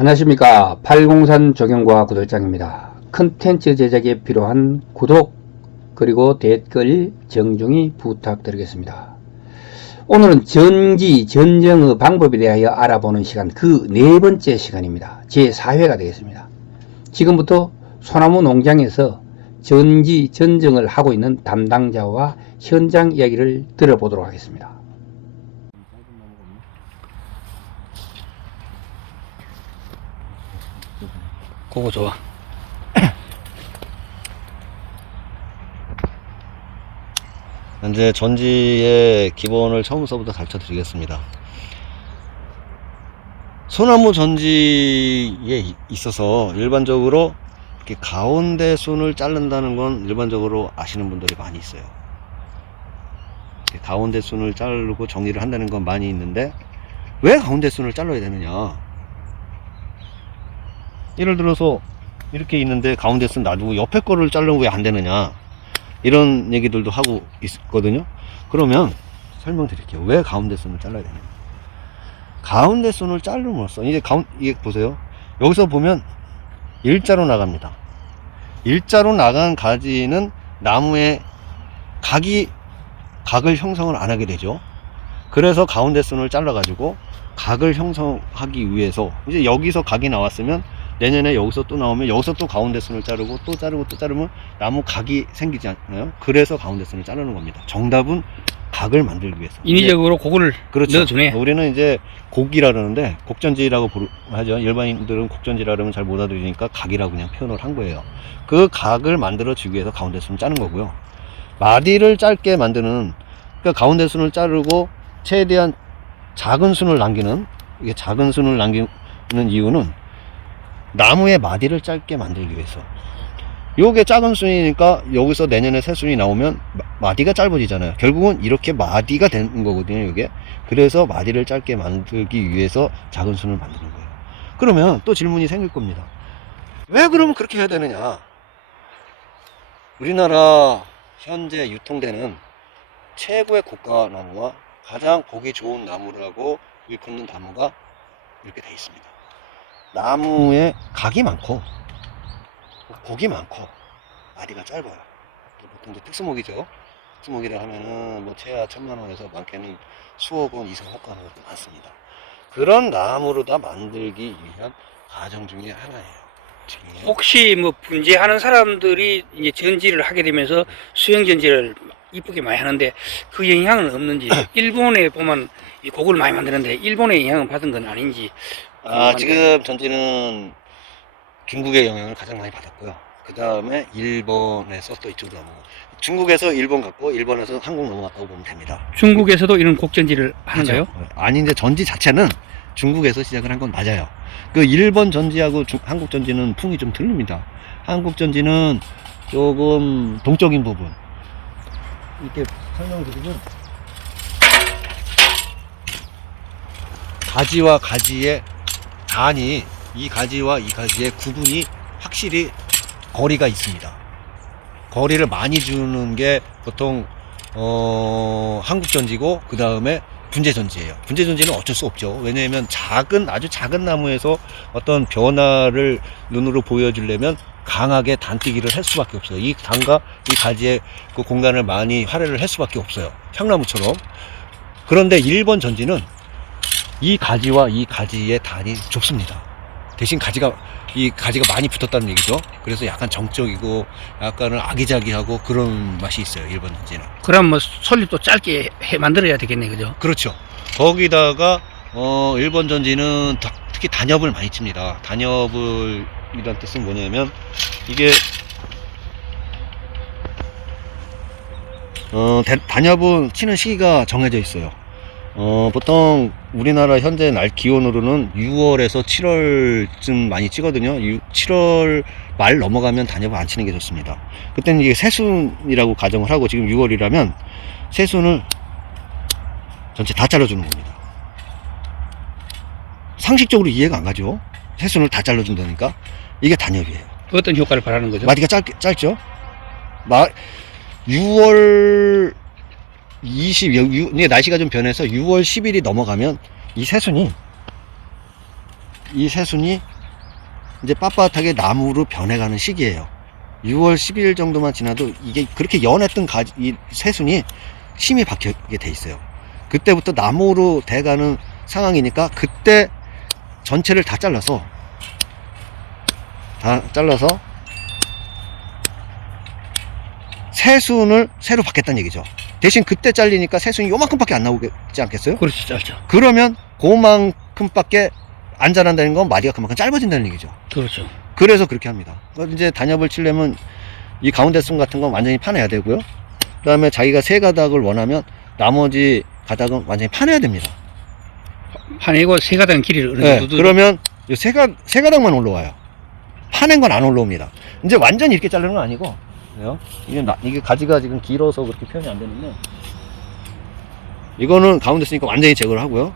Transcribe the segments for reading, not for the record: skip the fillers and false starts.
안녕하십니까. 팔공산 조경과 구돌장입니다. 컨텐츠 제작에 필요한 구독 그리고 댓글 정중히 부탁드리겠습니다. 오늘은 전기 전정의 방법에 대하여 알아보는 시간, 그 네 번째 시간입니다. 제 4회가 되겠습니다. 지금부터 소나무 농장에서 전기 전정을 하고 있는 담당자와 현장 이야기를 들어보도록 하겠습니다. 그거 좋아. 이제 전지의 기본을 처음부터 가르쳐 드리겠습니다. 소나무 전지에 있어서 일반적으로 이렇게 가운데 순을 자른다는 건 일반적으로 아시는 분들이 많이 있어요. 가운데 순을 자르고 정리를 한다는 건 많이 있는데, 왜 가운데 순을 잘라야 되느냐? 예를 들어서 이렇게 있는데 가운데 순 놔두고 옆에 거를 자르면 왜 안 되느냐, 이런 얘기들도 하고 있거든요. 그러면 설명드릴게요. 왜 가운데 순을 잘라야 되느냐. 가운데 순을 자름으로써 이게 보세요. 여기서 보면 일자로 나갑니다. 일자로 나간 가지는 나무에 각을 형성을 안 하게 되죠. 그래서 가운데 순을 잘라 가지고 각을 형성하기 위해서, 이제 여기서 각이 나왔으면 내년에 여기서 또 나오면 여기서 또 가운데 순을 자르고 또 자르고 또 자르면 나무 각이 생기지 않나요? 그래서 가운데 순을 자르는 겁니다. 정답은 각을 만들기 위해서. 인위적으로 그거를 그렇죠. 넣어주네. 우리는 이제 곡이라 그러는데 곡전지라고 하죠. 일반인들은 곡전지라 그러면 잘 못 알아들으니까 각이라고 그냥 표현을 한 거예요. 그 각을 만들어 주기 위해서 가운데 순을 자른 거고요. 마디를 짧게 만드는, 그러니까 가운데 순을 자르고 최대한 작은 순을 남기는, 이게 작은 순을 남기는 이유는 나무의 마디를 짧게 만들기 위해서. 요게 작은 순이니까 여기서 내년에 새 순이 나오면 마디가 짧아지잖아요. 결국은 이렇게 마디가 되는 거거든요, 이게. 그래서 마디를 짧게 만들기 위해서 작은 순을 만드는 거예요. 그러면 또 질문이 생길 겁니다. 왜 그러면 그렇게 해야 되느냐? 우리나라 현재 유통되는 최고의 고가 나무와 가장 보기 좋은 나무라고 일컫는 나무가 이렇게 되어 있습니다. 나무에 각이 많고 곡이 많고 마디가 짧아요. 보통 이제 특수목이죠. 특수목이라 하면은 뭐 최하 1000만원에서 많게는 수억 원 이상 호가하는 것도 많습니다. 그런 나무로 다 만들기 위한 과정 중에 하나예요. 지금. 혹시 뭐 분재하는 사람들이 이제 전지를 하게 되면서 수영 전지를 이쁘게 많이 하는데 그 영향은 없는지, 일본에 보면 이 곡을 많이 만드는데 일본의 영향을 받은 건 아닌지. 지금 전지는 중국의 영향을 가장 많이 받았고요. 그 다음에 일본에서 또 이쪽으로 넘어가고, 중국에서 일본 갔고 일본에서 한국 넘어갔다고 보면 됩니다. 중국에서도 이런 곡전지를 하는가요? 아닌데 전지 자체는 중국에서 시작을 한 건 맞아요. 그 일본 전지하고 한국 전지는 풍이 좀 틀립니다. 한국 전지는 조금 동적인 부분, 이렇게 설명드리면 가지와 가지의 단이, 이 가지와 이 가지의 구분이 확실히 거리가 있습니다. 거리를 많이 주는 게 보통 한국전지고, 그 다음에 분재전지예요. 분재전지는 어쩔 수 없죠. 왜냐하면 아주 작은 나무에서 어떤 변화를 눈으로 보여주려면 강하게 단뜨기를 할 수밖에 없어요. 이 단과 이 가지의 그 공간을 많이 활용을 할 수밖에 없어요. 향나무처럼. 그런데 일본 전지는 이 가지와 이 가지의 단이 좁습니다. 대신 이 가지가 많이 붙었다는 얘기죠. 그래서 약간 정적이고 약간은 아기자기하고 그런 맛이 있어요, 일본 전지는. 그럼 뭐 솔잎도 짧게 만들어야 되겠네, 그죠? 그렇죠. 거기다가 일본 전지는 특히 단엽을 많이 칩니다. 단엽이란 뜻은 뭐냐면, 이게 단엽은 치는 시기가 정해져 있어요. 보통 우리나라 현재 날 기온으로는 6월에서 7월쯤 많이 치거든요. 7월 말 넘어가면 단엽을 안 치는 게 좋습니다. 그때는 이게 새순이라고 가정을 하고, 지금 6월이라면 새순을 전체 다 잘라주는 겁니다. 상식적으로 이해가 안 가죠. 새순을 다 잘라준다니까. 이게 단엽이에요. 어떤 효과를 바라는 거죠? 마디가 짧죠. 6월 20, 날씨가 좀 변해서 6월 10일이 넘어가면 이 새순이 이 새순이 이제 빳빳하게 나무로 변해가는 시기예요. 6월 12일 정도만 지나도 이게 그렇게 연했던 이 새순이 심이 박히게 돼 있어요. 그때부터 나무로 돼가는 상황이니까 그때 전체를 다 잘라서 새순을 새로 받겠다는 얘기죠. 대신 그때 잘리니까 새순이 요만큼밖에 안 나오지 않겠어요? 그렇죠, 짧죠. 그러면 그만큼밖에 안 자란다는 건 마디가 그만큼 짧아진다는 얘기죠. 그렇죠. 그래서 그렇게 합니다. 이제 단엽을 치려면 이 가운데 순 같은 건 완전히 파내야 되고요. 그 다음에 자기가 세 가닥을 원하면 나머지 가닥은 완전히 파내야 됩니다. 파내고 세 가닥 길이를 어느 네, 정도 그러면 세 가닥만 올라와요. 파낸 건 안 올라옵니다. 이제 완전히 이렇게 자르는 건 아니고, 그래요? 이게 가지가 지금 길어서 그렇게 표현이 안 되는데, 이거는 가운데 쓰니까 완전히 제거를 하고요.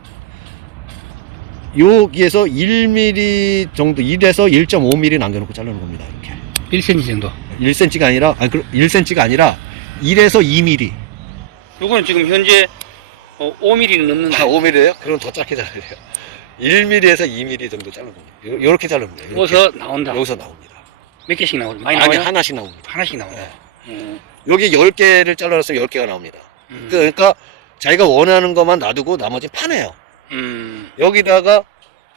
여기에서 1mm 정도, 1에서 1.5mm 남겨놓고 자르는 겁니다. 이렇게. 1cm 정도. 1cm가 아니라, 1cm가 아니라 1에서 2mm. 요거는 지금 현재 5mm는 넘는데. 5mm예요? 그럼 더 짧게 자르야 돼요. 1mm에서 2mm 정도 자르는 겁니다. 요렇게 자르는 거예요. 여기서 나온다. 여기서 나옵니다. 몇 개씩 나오죠? 많이 아니, 나와요? 하나씩 나옵니다. 하나씩 나와요. 네. 여기 10개를 잘라놨으면 10개가 나옵니다. 음. 그러니까 자기가 원하는 것만 놔두고 나머지 파내요. 여기다가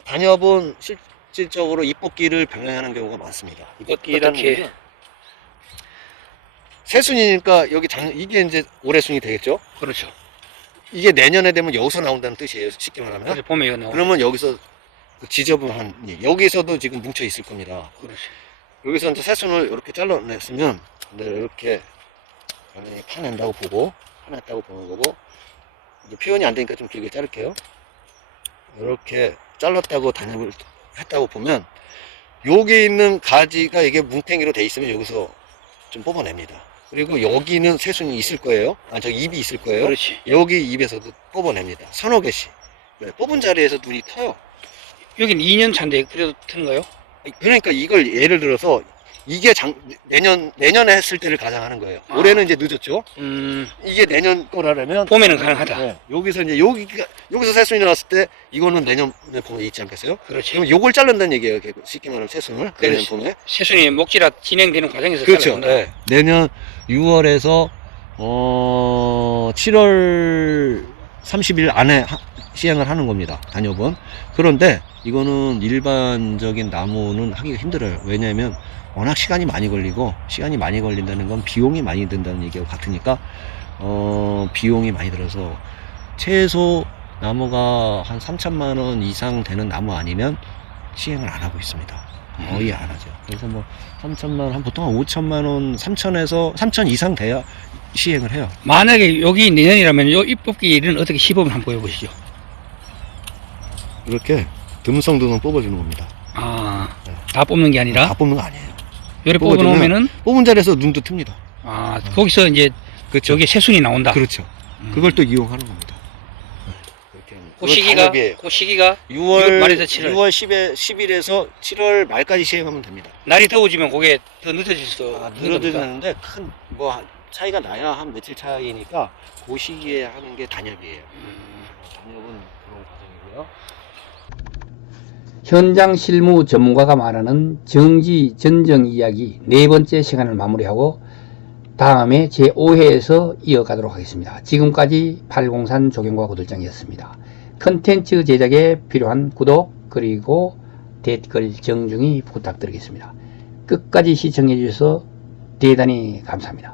단엽은 실질적으로 잎뽑기를 병행하는 경우가 많습니다. 잎뽑기라는 어떻게? 게 새순이니까 여기 이게 이제 올해순이 되겠죠? 그렇죠. 이게 내년에 되면 여기서 나온다는 뜻이에요. 쉽게 말하면. 그래서 봄에 이거 나오고. 그러면 여기서 그 지저분한 여기서도 지금 뭉쳐 있을 겁니다. 그렇지. 여기서 이제 새순을 이렇게 잘라냈으면 이렇게 완전히 파낸다고 보고 파냈다고 보는 거고, 이제 표현이 안 되니까 좀 길게 자를게요. 이렇게 잘랐다고 단엽을 했다고 보면 여기 있는 가지가 이게 뭉탱이로 돼 있으면 여기서 좀 뽑아냅니다. 그리고 여기는 새순이 있을 거예요. 저 잎이 있을 거예요. 그렇지. 여기 잎에서도 뽑아냅니다. 서너 개씩. 네, 뽑은 자리에서 눈이 터요. 여긴 2년 차인데 그래도 트는가요? 그러니까 이걸 예를 들어서 이게 내년에 했을 때를 가장하는 거예요. 올해는 이제 늦었죠. 이게 내년 거라면 봄에는 가능하다. 네, 여기서 이제 여기서 새순이 나왔을 때 이거는 내년에 봄에 있지 않겠어요? 그렇지. 그럼 요걸 자른다는 얘기예요. 쉽게 말하면 새순을 내년 그렇지. 봄에. 새순이 목질화 진행되는 과정에서 그렇죠. 잘라준다. 네. 내년 6월에서 7월 30일 안에 시행을 하는 겁니다. 단엽은. 그런데 이거는 일반적인 나무는 하기가 힘들어요. 왜냐하면 워낙 시간이 많이 걸리고, 시간이 많이 걸린다는 건 비용이 많이 든다는 얘기와 같으니까 비용이 많이 들어서 최소 나무가 한 3천만 원 이상 되는 나무 아니면 시행을 안 하고 있습니다. 거의 안 하죠. 그래서 뭐 3천만 원, 보통 한 5천만 원, 3천 이상 돼야 시행을 해요. 만약에 여기 내년이라면 요 잎뽑기는 어떻게 시범을 한번 보여보시죠. 이렇게 듬성듬성 뽑아주는 겁니다. 다 뽑는 게 아니라 다 뽑는 거 아니에요. 요래 뽑아주면 뽑아놓으면은 뽑은 자리에서 눈도 틉니다. 거기서 이제 그렇죠. 저게 새순이 나온다. 그렇죠. 그걸 또 이용하는 겁니다. 그렇게 합니다. 그 그걸 시기가 단엽이에요. 6월 말에서 7월. 6월 10일에서 7월 말까지 시행하면 됩니다. 날이 더워지면 그게 더 늦어질 수도 늘어지는데 큰 뭐 차이가 나야 한 며칠 차이니까 그 시기에 하는 게 단엽이에요. 단엽은 그런 과정이고요. 현장 실무 전문가가 말하는 정지 전정 이야기 네 번째 시간을 마무리하고 다음에 제5회에서 이어가도록 하겠습니다. 지금까지 팔공산 조경과 고들장이었습니다. 컨텐츠 제작에 필요한 구독 그리고 댓글 정중히 부탁드리겠습니다. 끝까지 시청해 주셔서 대단히 감사합니다.